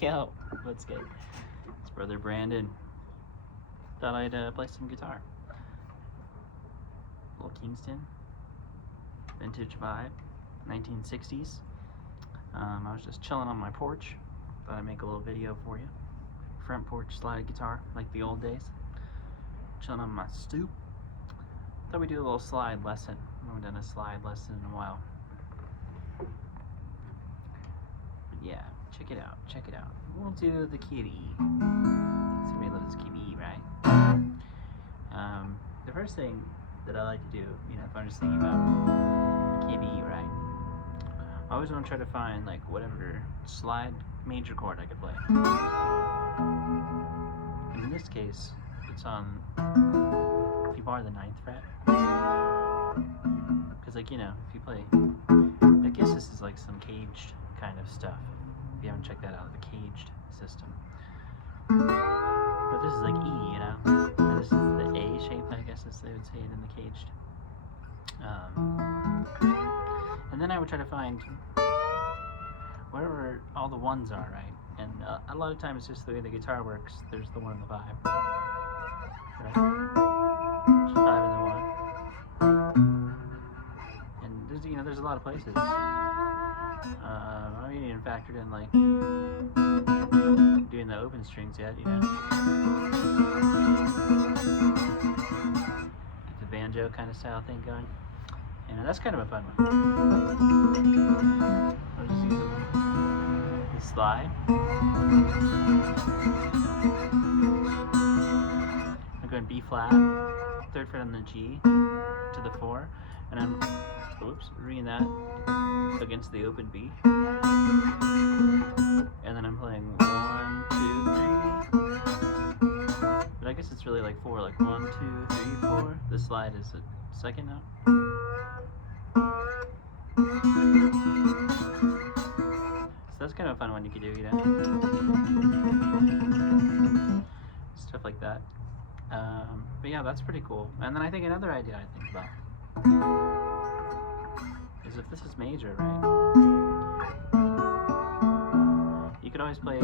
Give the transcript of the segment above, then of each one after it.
Yo, what's good? It's brother Brandon. Thought I'd play some guitar. Little Kingston, vintage vibe, 1960s. I was just chilling on my porch. Thought I'd make a little video for you. Front porch slide guitar, like the old days. Chilling on my stoop. Thought we'd do a little slide lesson. I haven't done a slide lesson in a while. But yeah, check it out, check it out. We'll do the key of E. Somebody loves key of E, right? The first thing that I like to do, if I'm just thinking about key of E, right? I always want to try to find like whatever slide major chord I could play. And in this case, it's on, if you bar the 9th fret, because like, if you play, I guess this is like some caged kind of stuff. If you haven't checked that out, the caged system. But this is like E, and this is the A shape, I guess as they would say it in the caged. And then I would try to find wherever all the ones are, right? And a lot of times, just the way the guitar works, there's the 1 and the 5, right? 5 and the 1. And there's a lot of places. I haven't even factored in like doing the open strings yet, Get the banjo kind of style thing going. And that's kind of a fun one. I'll just use the slide. I'm going B flat, 3rd fret on the G to the 4, and I'm reading that against the open B. And then I'm playing 1, 2, 3. But I guess it's really like 4, like 1, 2, 3, 4. The slide is the 2nd note. So that's kind of a fun one you could do, stuff like that. But yeah, that's pretty cool. And then I think another idea I think about is if this is major, right? You could always play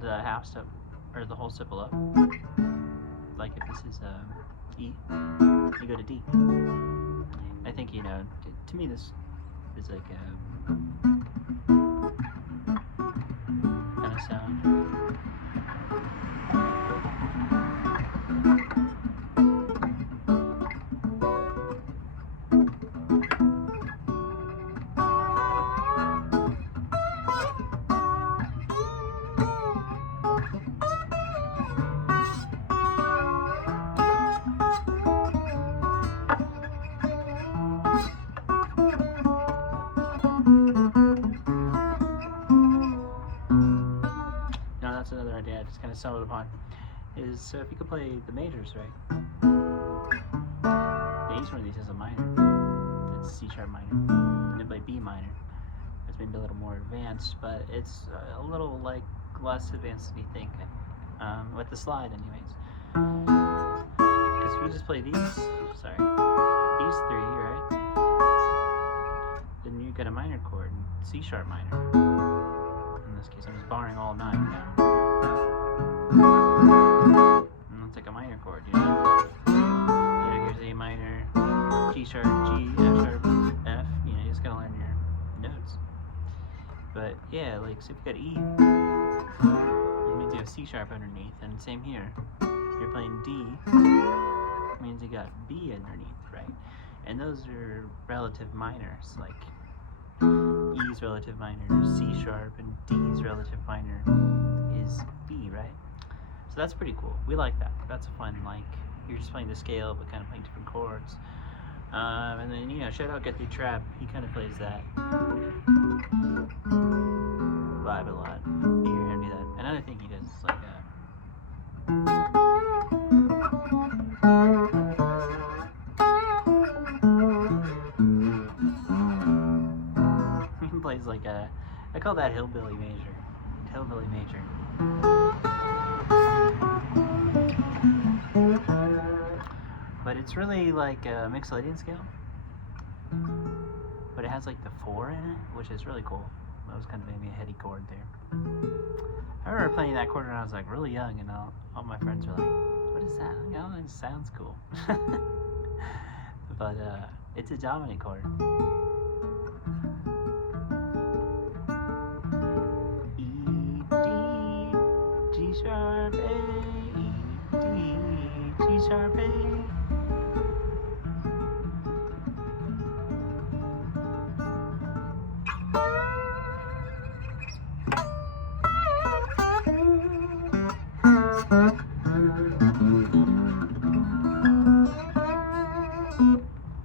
the half step or the whole step up. Like if this is E, you go to D. I think, to me this is like a kind of sound. That's another idea I just kind of stumbled upon, is so if you could play the majors, right? Each one of these is a minor. It's C sharp minor. And then play B minor. It's maybe a little more advanced, but it's a little like less advanced than you think. With the slide, anyways. Because if you just play these, these 3, right? Then you get a minor chord, C sharp minor. In this case, I'm just barring all 9 now. And that's like a minor chord, here's A minor, G sharp, G, F sharp, F. You just gotta learn your notes. But yeah, like so if you got E, it means you have C sharp underneath, and same here. If you're playing D, it means you got B underneath, right? And those are relative minors, like E's relative minor, C sharp, and D's relative minor is B, right? So that's pretty cool. We like that. That's a fun, like, you're just playing the scale, but kind of playing different chords. And then, shout out Get the Trap. He kind of plays that vibe a lot. You hear him do that. Another thing he does is like he plays like I call that Hillbilly major. Hillbilly major. But it's really like a Mixolydian scale. But it has like the 4 in it, which is really cool. was kind of maybe a heady chord there. I remember playing that chord when I was like really young, and all my friends were like, "What is that?" Like, oh, it sounds cool. But it's a dominant chord. E, D, G sharp, A, E, D, G sharp, A.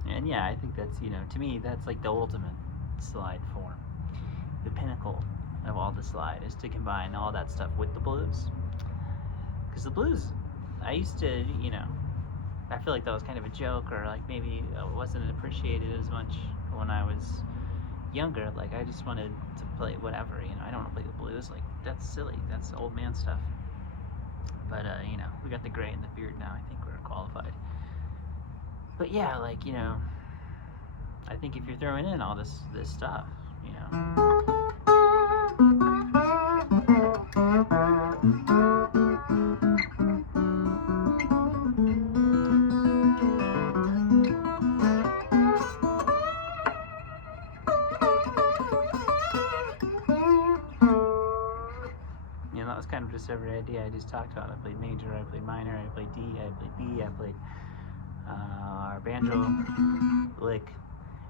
And yeah, I think that's, to me, that's like the ultimate slide form. The pinnacle of all the slide is to combine all that stuff with the blues. Because the blues, I used to, I feel like that was kind of a joke, or like maybe it wasn't appreciated as much when I was younger. Like, I just wanted to play whatever, I don't want to play the blues. Like, that's silly. That's old man stuff. But, we got the gray and the beard now. I think we're qualified. But yeah, like, I think if you're throwing in all this stuff, that was kind of just every idea I just talked about. I played major, I played minor, I played D, I played B, I played our banjo lick,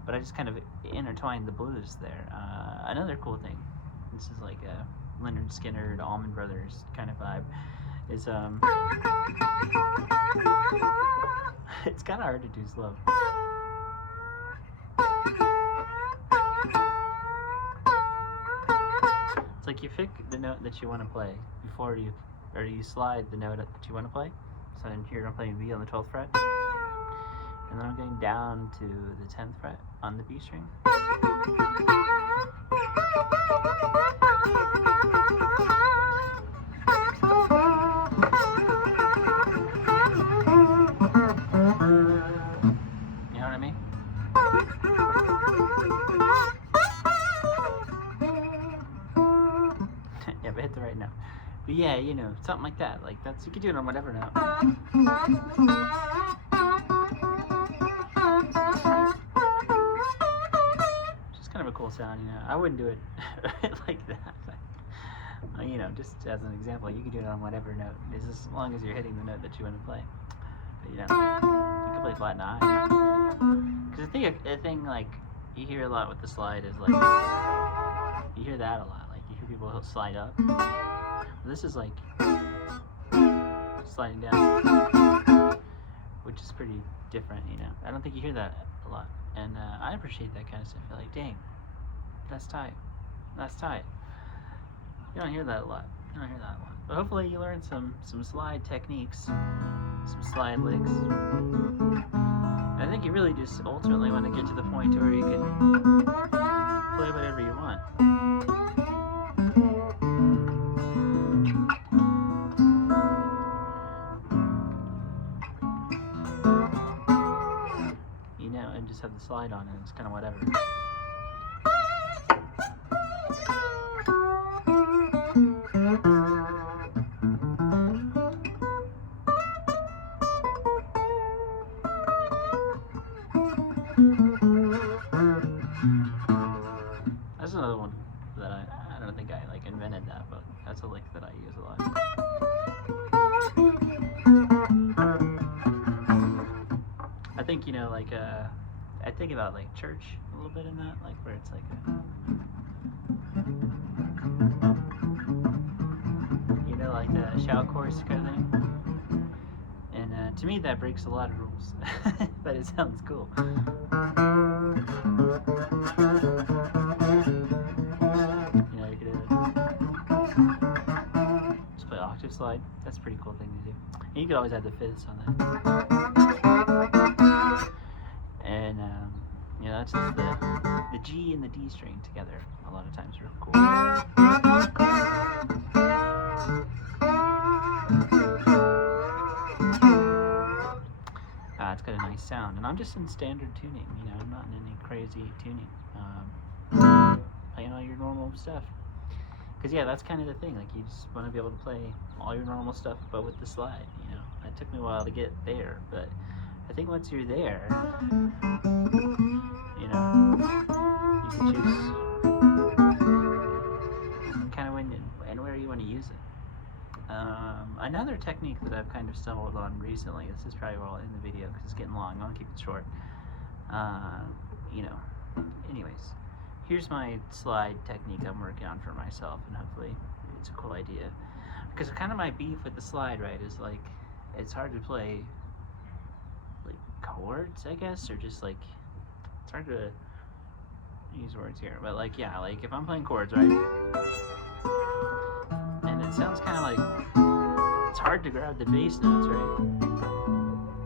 but I just kind of intertwined the blues there. Another cool thing, this is like a Leonard Skynyrd, Allman Brothers kind of vibe, is it's kind of hard to do slow. It's like you pick the note that you want to play before you slide the note that you want to play. So here I'm playing B on the 12th fret, and then I'm going down to the 10th fret on the B string. You know what I mean? Yeah, but hit the right note. But yeah, something like that. Like, that's, you can do it on whatever note. Just kind of a cool sound, I wouldn't do it like that. Just as an example, you can do it on whatever note, as long as you're hitting the note that you want to play. But you can play flat nine. Because I think like you hear a lot with the slide is like, you hear that a lot. Like, you hear people slide up. This is like sliding down, which is pretty different, I don't think you hear that a lot, and I appreciate that kind of stuff. You're like, dang, that's tight. That's tight. You don't hear that a lot. But hopefully you learn some slide techniques, some slide licks. And I think you really just ultimately want to get to the point where you can play whatever you want. And just have the slide on it. It's kind of whatever. That's another one that I don't think I like invented that, but that's a lick that I use a lot. I think, like, I think about like church a little bit in that, like where it's like like the shout chorus kind of thing. And to me that breaks a lot of rules, but it sounds cool. You could just play octave slide. That's a pretty cool thing to do. And you could always add the fifths on that. And that's just the G and the D string together. A lot of times are cool. It's got a nice sound, and I'm just in standard tuning. I'm not in any crazy tuning. Playing all your normal stuff. Because yeah, that's kind of the thing. Like you just want to be able to play all your normal stuff, but with the slide. You know, it took me a while to get there, but I think once you're there, you know, you can choose kind of when and where you want to use it. Another technique that I've kind of stumbled on recently. This is probably all in the video because it's getting long. I'll keep it short. You know, anyways, here's my slide technique I'm working on for myself, and hopefully it's a cool idea. Because kind of my beef with the slide, right, is like it's hard to play like chords, I guess, or just like it's hard to use words here, but like yeah, like if I'm playing chords, right, and it sounds kind of like it's hard to grab the bass notes, right?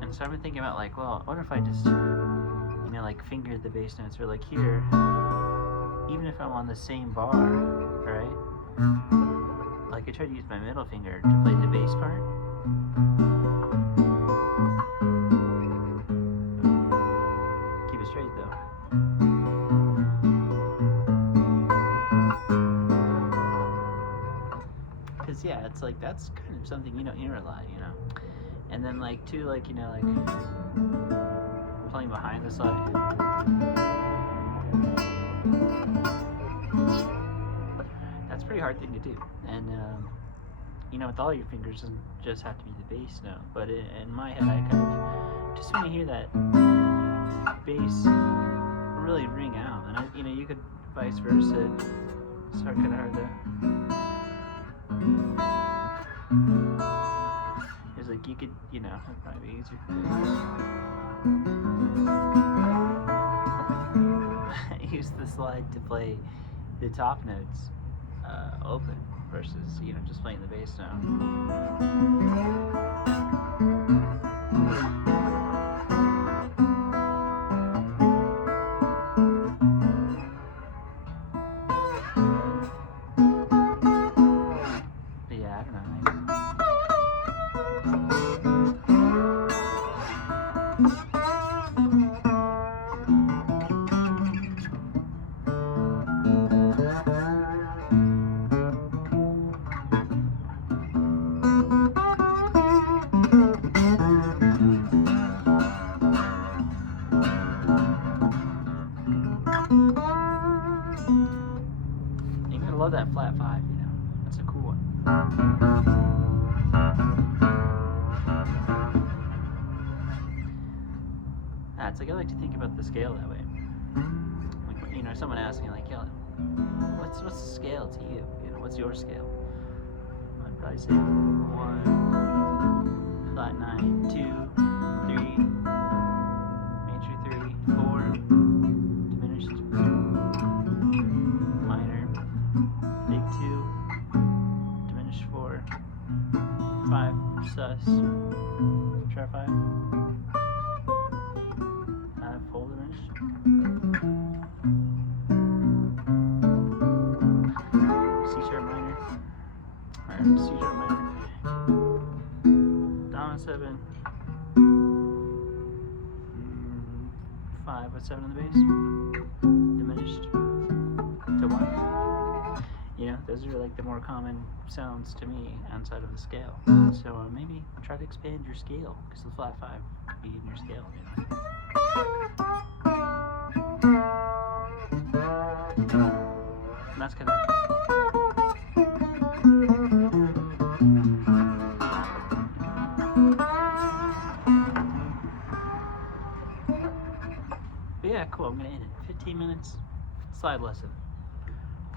And so I've been thinking about like, well, what if I just like finger the bass notes, or like here, even if I'm on the same bar, right? Like I try to use my middle finger to play the bass part. Keep it straight though. Cause yeah, it's like that's kind of something you don't hear a lot, you know. And then like too, like you know, like playing behind the slide. That's a pretty hard thing to do. And you know, with all your fingers, it doesn't just have to be the bass note. But in my head, I kind of just want to hear that bass really ring out. And you know, you could vice versa. It's kind of hard to. It's like you could, you know, it'd probably be easier. Use the slide to play the top notes open versus, you know, just playing the bass note. But yeah, I don't know. I love that flat 5, you know. That's a cool one. It's like I like to think about the scale that way. Like, you know, someone asks me like, "Yo, what's the scale to you? You know, what's your scale?" I'd probably say 1, flat 9, 2, 3, major 3, 4, diminished, minor, big 2, diminished 4, 5, sus, sharp 5, full diminished, C sharp minor, or C sharp minor, dominant 7, 5 with 7 on the bass, diminished to 1. You know, those are like the more common sounds to me outside of the scale. So maybe try to expand your scale, because the flat 5 could be in your scale, you know. And that's kind of. But yeah, cool. I'm gonna end it. 15 minutes slide lesson.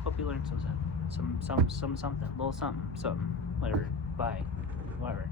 Hope you learned something, little something, whatever. Bye, whatever.